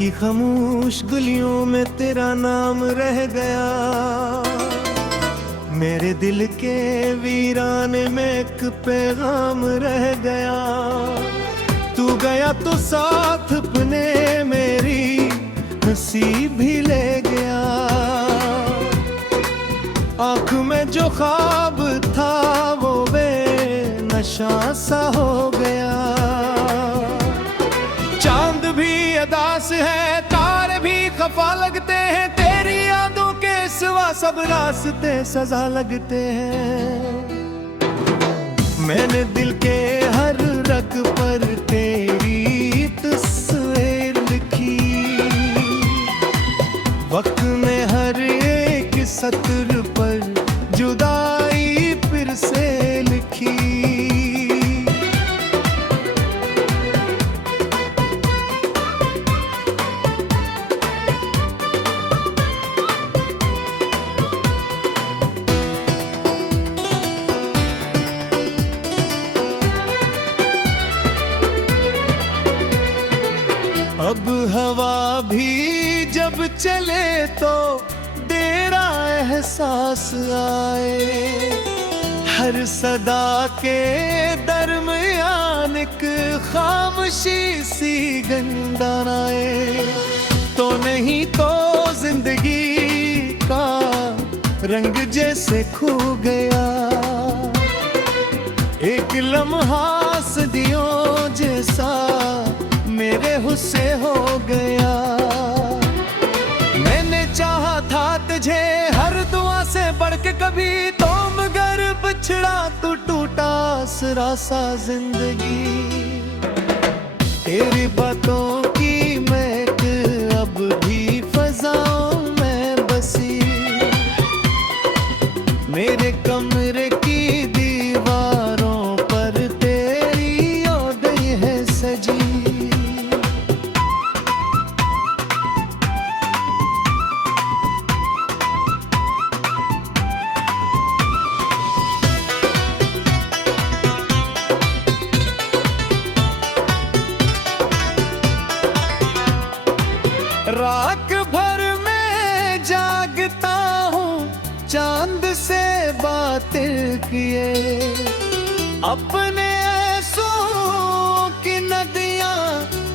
की खामोश गलियों में तेरा नाम रह गया। मेरे दिल के वीराने में एक पैगाम रह गया। तू गया तो साथ अपने मेरी हंसी भी ले गया। आँख में जो ख्वाब था वो बेनशा सा हो गया। चांद भी अदास है, तारे भी खफा लगते हैं, तेरी यादों के सिवा सब रास्ते सजा लगते हैं। मैंने दिल के हर रग पर तेरी तस्वीर लिखी, वक्त में हर एक सत्र पर जुदाई फिर से लिखी। अब हवा भी जब चले तो तेरा एहसास आए। हर सदा के दरमियान एक खामोशी सी गंदान आए। तो नहीं तो जिंदगी का रंग जैसे खो गया। एक लम्हा सदियों जैसा मेरे हुस्से हो गया। मैंने चाहा था तुझे हर दुआ से बढ़ के कभी, तो मगर बिछड़ा तू टूटा आसरा सा जिंदगी। तेरी बातों की महक अब भी फजाओं में बसी। मेरे कमरे की दीवारों पर तेरी यादें है सजी। रात भर में जागता हूँ चांद से बातें किए। अपने आंसुओं की नदियाँ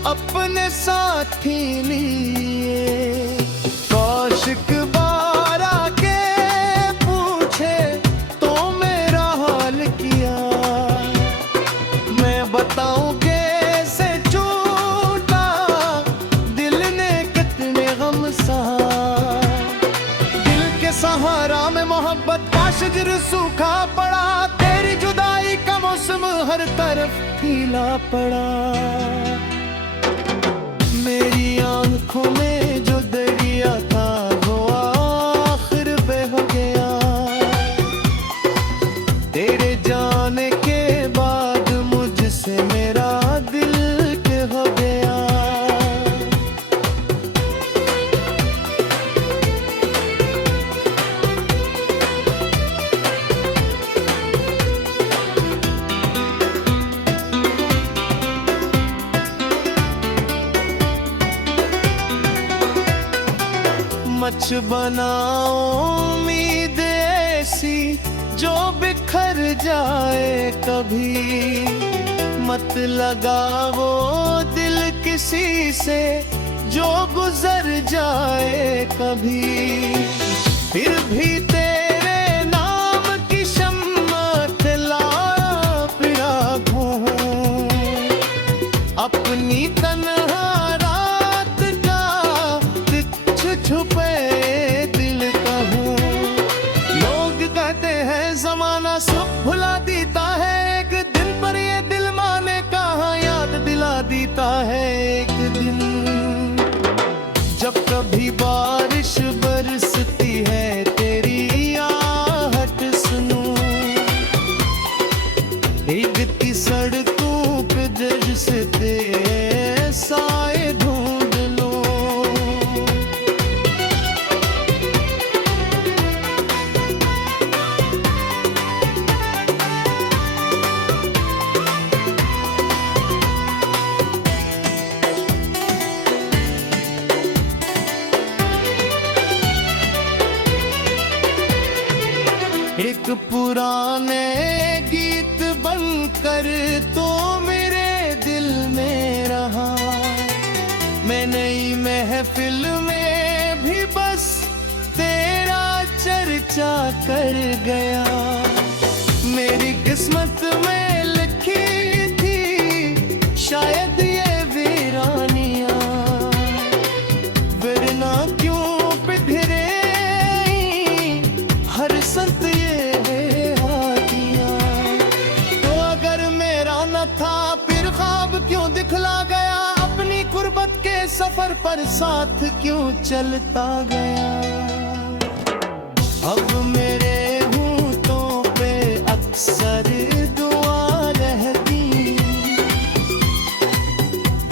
अपने साथी लिए। कौशिक बारा के पूछे तो मेरा हाल किया। मैं बताऊँ कैसे छूटा दिल ने कितने गम सहा। दिल के सहारा में मोहब्बत का शजर सूखा पड़ा। तेरी जुदाई का मौसम हर तरफ फीला पड़ा। मेरी आंखों में जो दरिया था वो आखिर बह गया। तेरे जाने के बाद मुझसे मेरा दिल के हो गया। मच बनाओ उम्मीद ऐसी जो बिखर जाए कभी। मत लगाओ दिल किसी से जो गुजर जाए कभी। फिर भी तेरे नाम की शम्मा खिला फिरा घूम। अपनी तन्हा रात का छुपे दिल का हूँ। लोग कहते हैं जमाना सुख भुला देता है एक दिन, पर ये दिल माने कहाँ याद दिला देता है एक दिन। जब कभी बारिश बरसती है तेरी आहट सुनूं। भीगती सड़कों पे जज से तेरे साए पुराने गीत बनकर तो मेरे दिल में रहा। मैं नई महफिल में भी बस तेरा चर्चा कर गया। मेरी किस्मत में लिखी थी शायद ये वीरानियां, वरना क्यों पिघरे हर संत ये हाथियां। तो अगर मेरा न था फिर ख्वाब क्यों दिखला गया, अपनी गुर्बत के सफर पर साथ क्यों चलता गया। अब मेरे होंठों पे अक्सर दुआ रहती,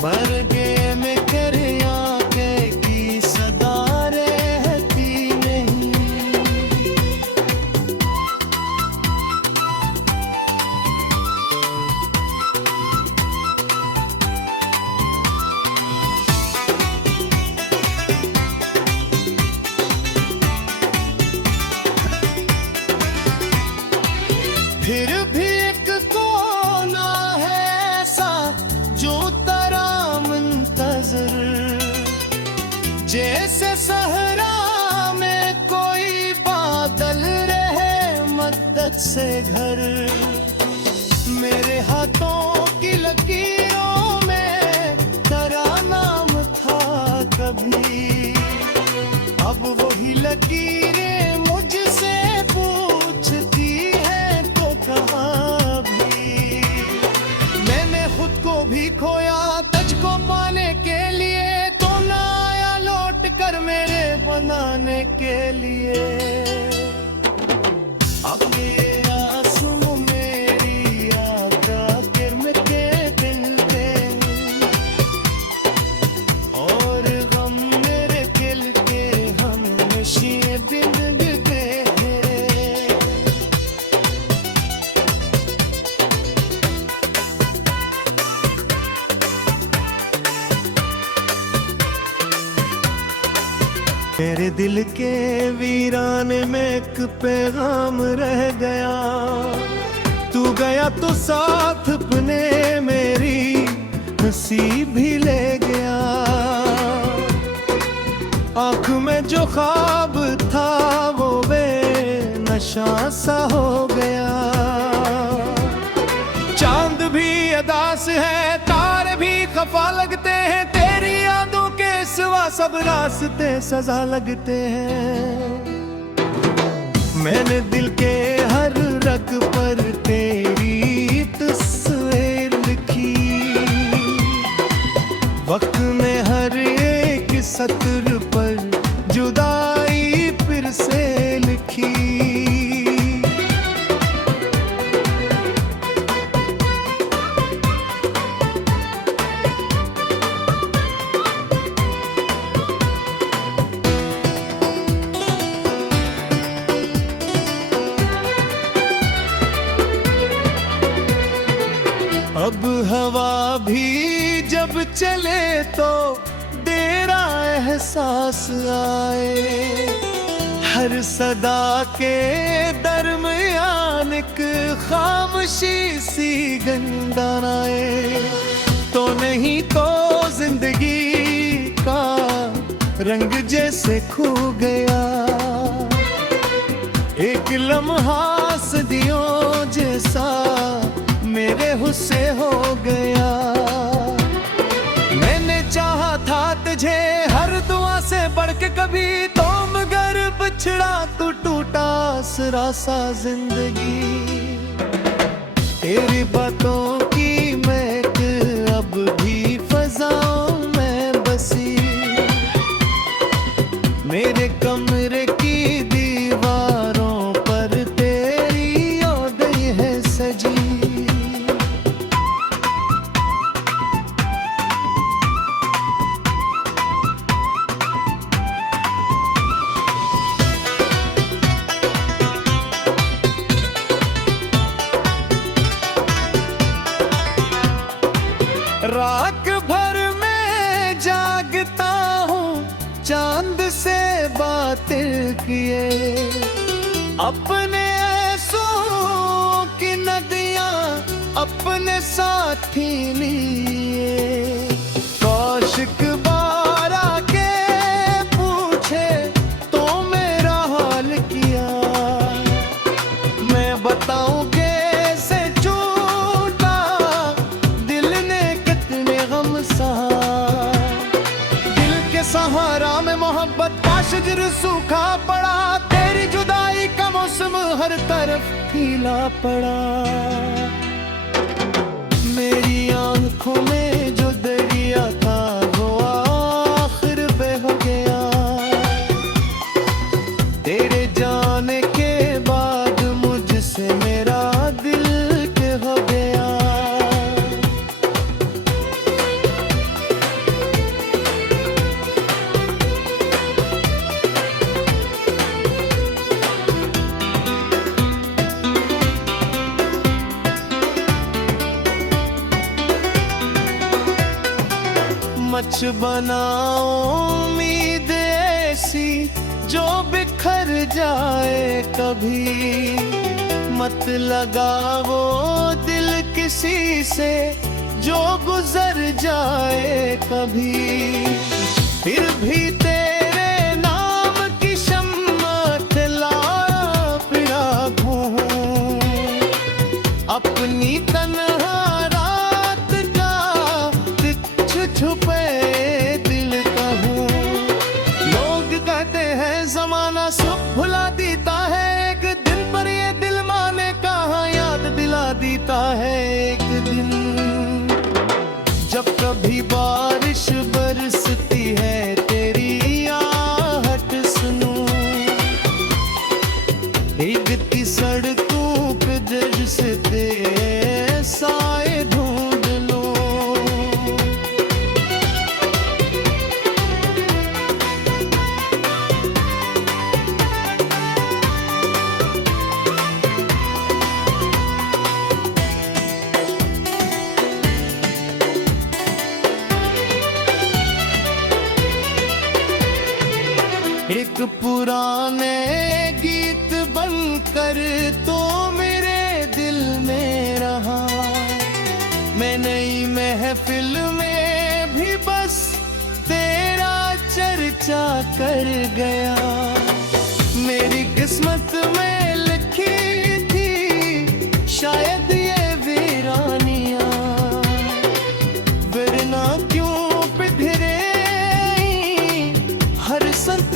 बरगे में कर आंखें की सदा रहती नहीं। फिर भी एक कोना है ऐसा जो तेरा मुंतज़िर, जैसे सहरा में कोई बादल रहे मदद से घर। मेरे हाथों की लकीरों में तेरा नाम था कभी, अब वही लकीरें मुझसे पूछती हैं तो कहाँ भी। मैंने खुद को भी खोया तुझको पाने के लिए, तो ना आया लौट कर मेरे बनाने के लिए। अब ये आंसू मेरी आखिर में के दिल पे, और गम मेरे दिल के हमेशा दिन बीते। मेरे दिल के वीराने में एक पैगाम रह गया, तू गया तो साथ अपने मेरी नसीब भी ले गया। आँख में जो ख्वाब था वो बेनशा सा हो गया। चांद भी अदास है, तारे भी खफा लगते हैं, तेरी यादों के सिवा सब रास्ते सजा लगते हैं। मैंने दिल के हर रग पर तेरी तस्वीर लिखी, वक्त ने हर एक सत्र पर जुदाई फिर से लिखी। अब हवा भी जब चले तो तेरा एहसास आए, हर सदा के दरमियान एक खामोशी सी गंदान आए। तो नहीं तो जिंदगी का रंग जैसे खो गया, एक लम्हा सदियों जैसा मेरे हुस्से हो गया। मैंने चाहा था तुझे हर दुआ से बढ़ के कभी, तो मगर बिछड़ा तू टूटा आसरा सा जिंदगी। तेरी बातों की महक अब भी फजाओं में बसी, मेरे कमरे की दीवारों पर तेरी यादें है सजी। रात भर में जागता हूँ चांद से बातें किए, अपने ऐसो अपने साथी लिए। कौशिक बार आके पूछे तो मेरा हाल किया, मैं बताऊं कैसे छूटा दिल ने कितने गम सहा। दिल के सहारा में मोहब्बत का शजर सूखा पड़ा, तेरी जुदाई का मौसम हर तरफ खिला पड़ा। मेरी आंखों में जो दरिया था वो आखिर बह हो गया, तेरे जाने के बाद मुझसे मेरा दिल के हो गया। मच बनाओ उम्मीद ऐसी जो बिखर जाए कभी, मत लगाओ दिल किसी से जो गुजर जाए कभी। फिर भी तेरे नाम की शम्मा जला फिरा घूं, अपनी तन्हा रात का छुपे दिल का हूँ। लोग कहते हैं जमाना सब भुला देता है, एक दिन पर ये दिल माने कहाँ याद दिला देता है। एक दिन जब कभी बारिश बरसती है तेरी आहट सुनूं, भीगती सड़कों पे जैसे तेरे साए ढूंढ लूं। एक पुराने गीत बनकर तो मेरे दिल में रहा, मैं नई महफिल में भी बस तेरा चर्चा कर गया। मेरी किस्मत में लिखी थी शायद ये वीरानियां, वरना क्यों पिघरे हर संत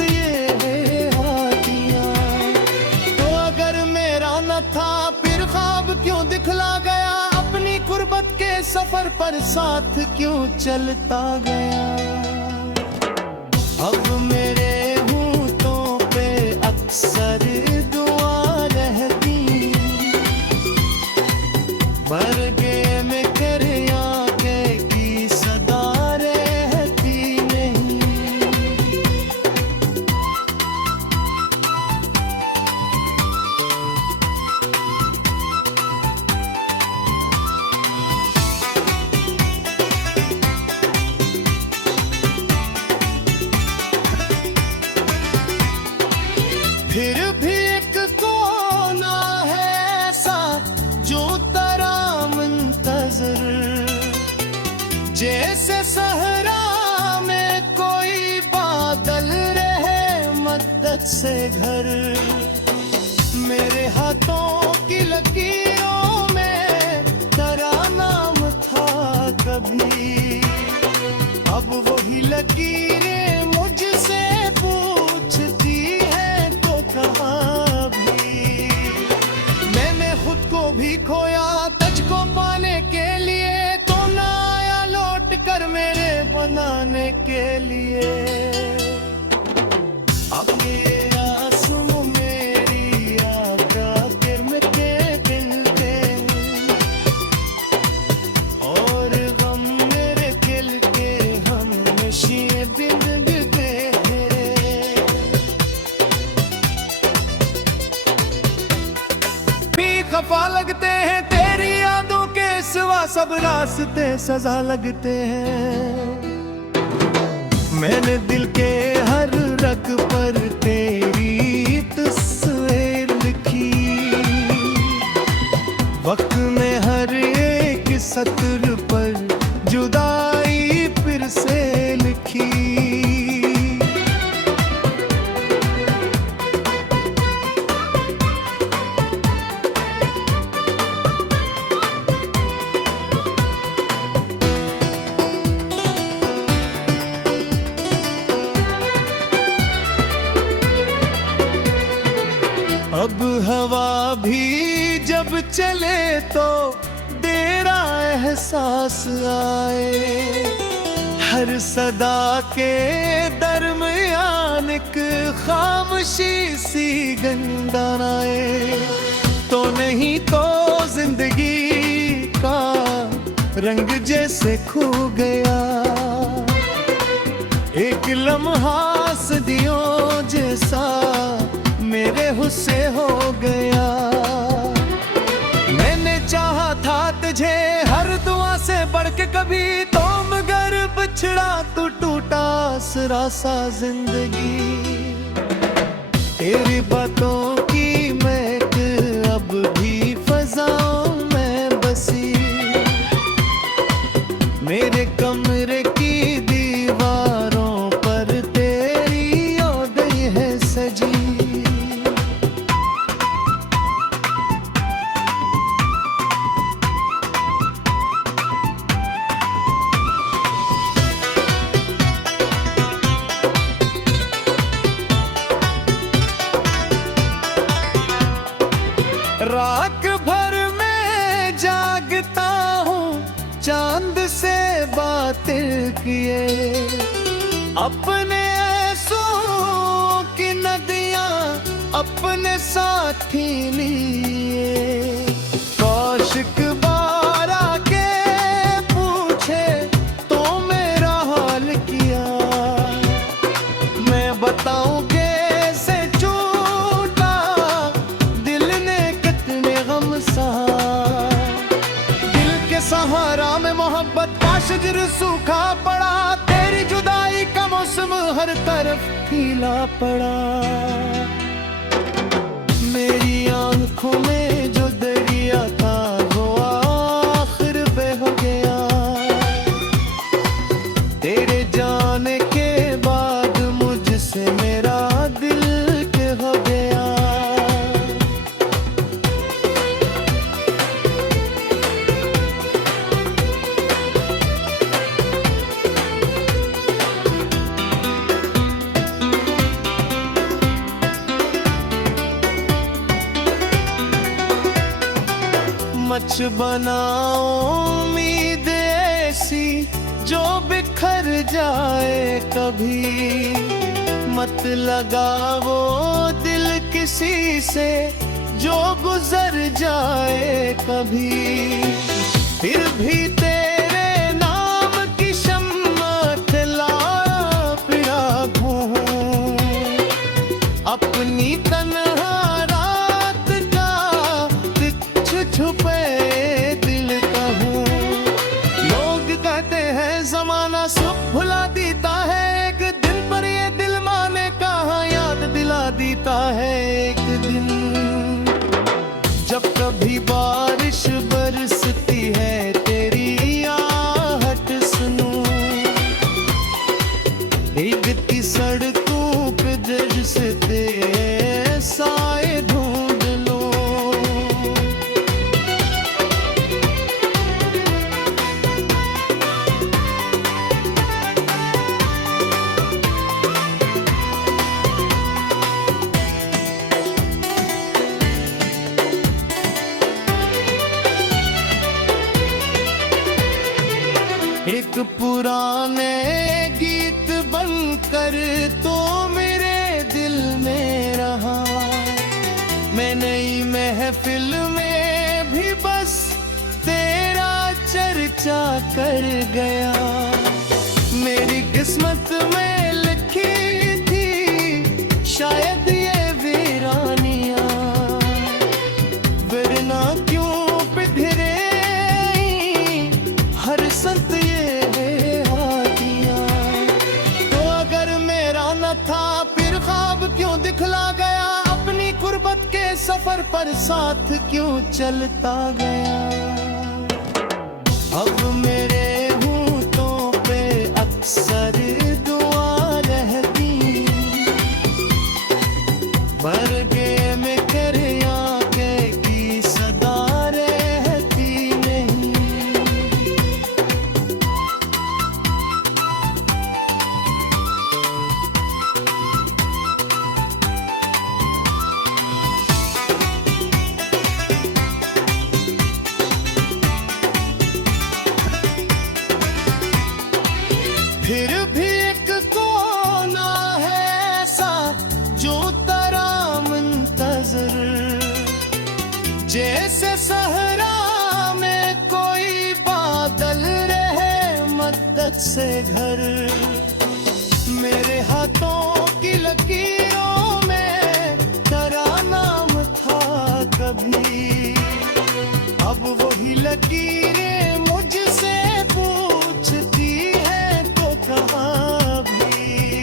था। फिर ख्वाब क्यों दिखला गया, अपनी गुर्बत के सफर पर साथ क्यों चलता गया। अब मेरे होंठों पे अक्सर दुआ रहती, मर गए में कर आके की सदा रहती नहीं। फिर भी एक कोना है ऐसा जो तेरा मुंतज़िर, जैसे सहरा में कोई बादल रहे मद्दत से घर। मेरे हाथों की लकीरों में तेरा नाम था कभी, अब वही लकीरें मुझसे पूछती कहाँ भी। मैंने खुद को भी खोया तुझको पाने के लिए, तो ना आया लौट कर मेरे बनाने के लिए। अब ये आंसू मेरी आका किरम के गिलते और गम मेरे दिल के हमेशा दिन बिते। खफा लगते हैं तेरी यादों के सिवा, सब रास्ते सजा लगते हैं। मैंने दिल के हर रग पर तेरी तस्वीर लिखी, वक्त में हर एक सत्र पर जुदाई फिर से लिखी। अब हवा भी जब चले तो तेरा एहसास आए, हर सदा के दरमियान एक खामोशी सी गंदान आए। तो नहीं तो जिंदगी का रंग जैसे खो गया, एक लम्हा सदियों जैसा मेरे हुस्से हो गया। मैंने चाहा था तुझे हर दुआ से बढ़ के कभी, तो मगर बिछड़ा तू टूटा आसरा सा जिंदगी। तेरी बातों की महक अब भी फजाओं में बसी, मेरे कमरे की दीवारों पर तेरी यादें है सजी। रात भर में जागता हूँ चांद से बातें किए, अपने आंसुओं की नदियाँ अपने साथी लिए। कौशिक बारा के पूछे तो मेरा हाल किया, मैं बताऊं कैसे छूटा दिल ने कितने गम सहा। दिल के सहारा में मोहब्बत का शजर सूखा पड़ा, तेरी जुदाई का मौसम हर तरफ खिला पड़ा। मेरी आंखों में जो दरिया था वो आखिर बह हो गया, तेरे जाने के बाद मुझसे मेरा दिल के हो गया। मच बनाओ उम्मीद ऐसी जो बिखर जाए कभी, मत लगाओ दिल किसी से जो गुजर जाए कभी। फिर भी तेरे नाम की शम्मा जला पिया हूँ, अपनी तन्हा रात का छुपे दिल का हूँ। लोग कहते हैं जमाना सब भुला देता है एक दिन, पर ये दिल माने कहाँ याद दिला देता है एक दिन। जब कभी बारिश बरसती है तेरी आहट सुनूं, भीगती सड़कों पे जैसे तेरे साए ढूंढ लूं। एक पुराने गीत बनकर तो मेरे दिल में रहा, मैं नई महफिल में भी बस तेरा चर्चा कर गया। मेरी किस्मत में लिखी थी शायद ये वीरानियां, वरना क्यों पिघरे हर संत था। फिर ख्वाब क्यों दिखला गया, अपनी गुर्बत के सफर पर साथ क्यों चलता गया। अब मेरे होठों पे अक्सर दुआ रहती, बरगे में कर आंखें की सदा रहती नहीं। फिर भी एक कोना है ऐसा जो तेरा मुंतज़िर, जैसे सहरा में कोई बादल रहे मद्दत से घर। मेरे हाथों की लकीरों में तेरा नाम था कभी, अब वही लकीरें मुझसे पूछती हैं तो कहाँ भी।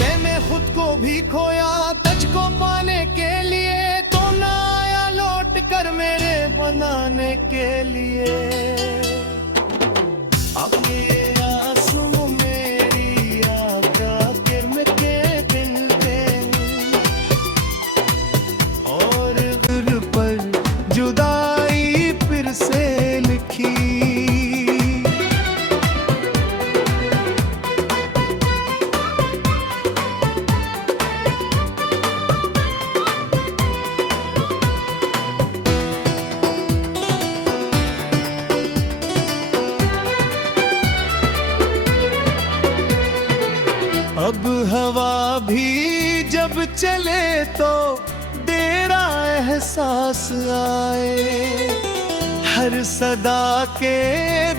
मैंने खुद को भी खोया तुझको पाने के लिए, तो ना आया लौट कर मेरे बनाने के लिए। अब ये आंसू मेरी आँखों में के गिनते और दिल पर जुदाई फिर से लिखी। अब हवा भी जब चले तो तेरा एहसास आए, हर सदा के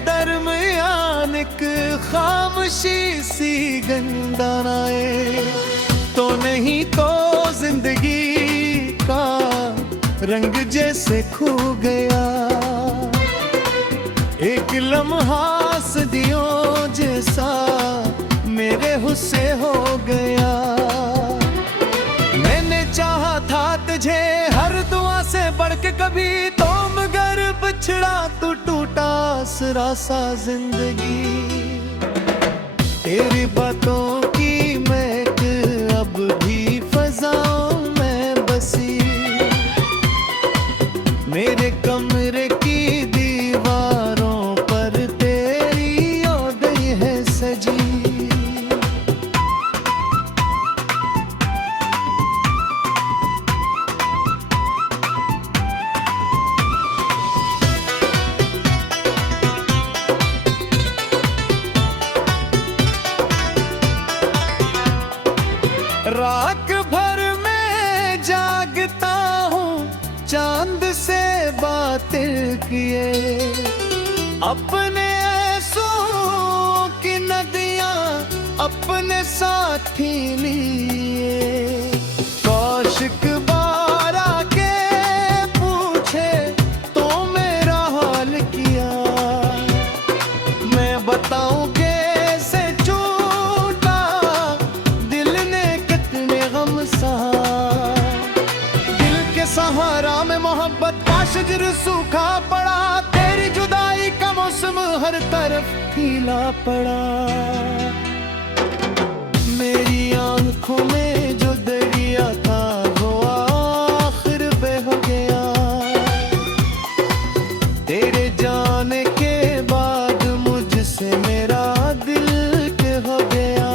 दरमियान एक खामोशी सी गंदान आए। तो नहीं तो जिंदगी का रंग जैसे खो गया, एक लम्हा सदियों जैसा मेरे हुस्से हो गया। मैंने चाहा था तुझे हर दुआ से बढ़ के कभी, तो मगर बिछड़ा तू टूटा आसरा सा जिंदगी। तेरी बातों की महक अब भी फजाओं में बसी, मेरे कमरे की दीवारों पर तेरी यादें है सजी। रात भर में जागता हूँ चांद से बातें किए, अपने आंसुओं की नदियाँ अपने साथी लिए। कौशिक बारा के पूछे तो मेरा हाल किया, मैं बताऊं कैसे छूटा दिल ने कितने गम सहा। दिल के सहारा में मोहब्बत का शजर सूखा पड़ा, तेरी जुदाई का मौसम हर तरफ फीला पड़ा। मेरी आंखों में जो दरिया था वो आखिर बह गया, तेरे जाने के बाद मुझसे मेरा दिल के हो गया।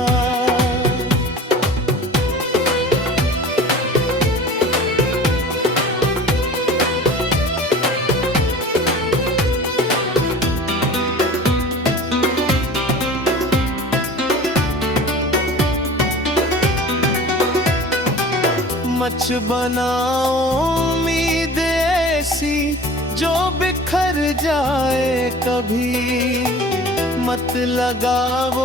मच बनाओ उम्मीद ऐसी जो बिखर जाए कभी, मत लगाओ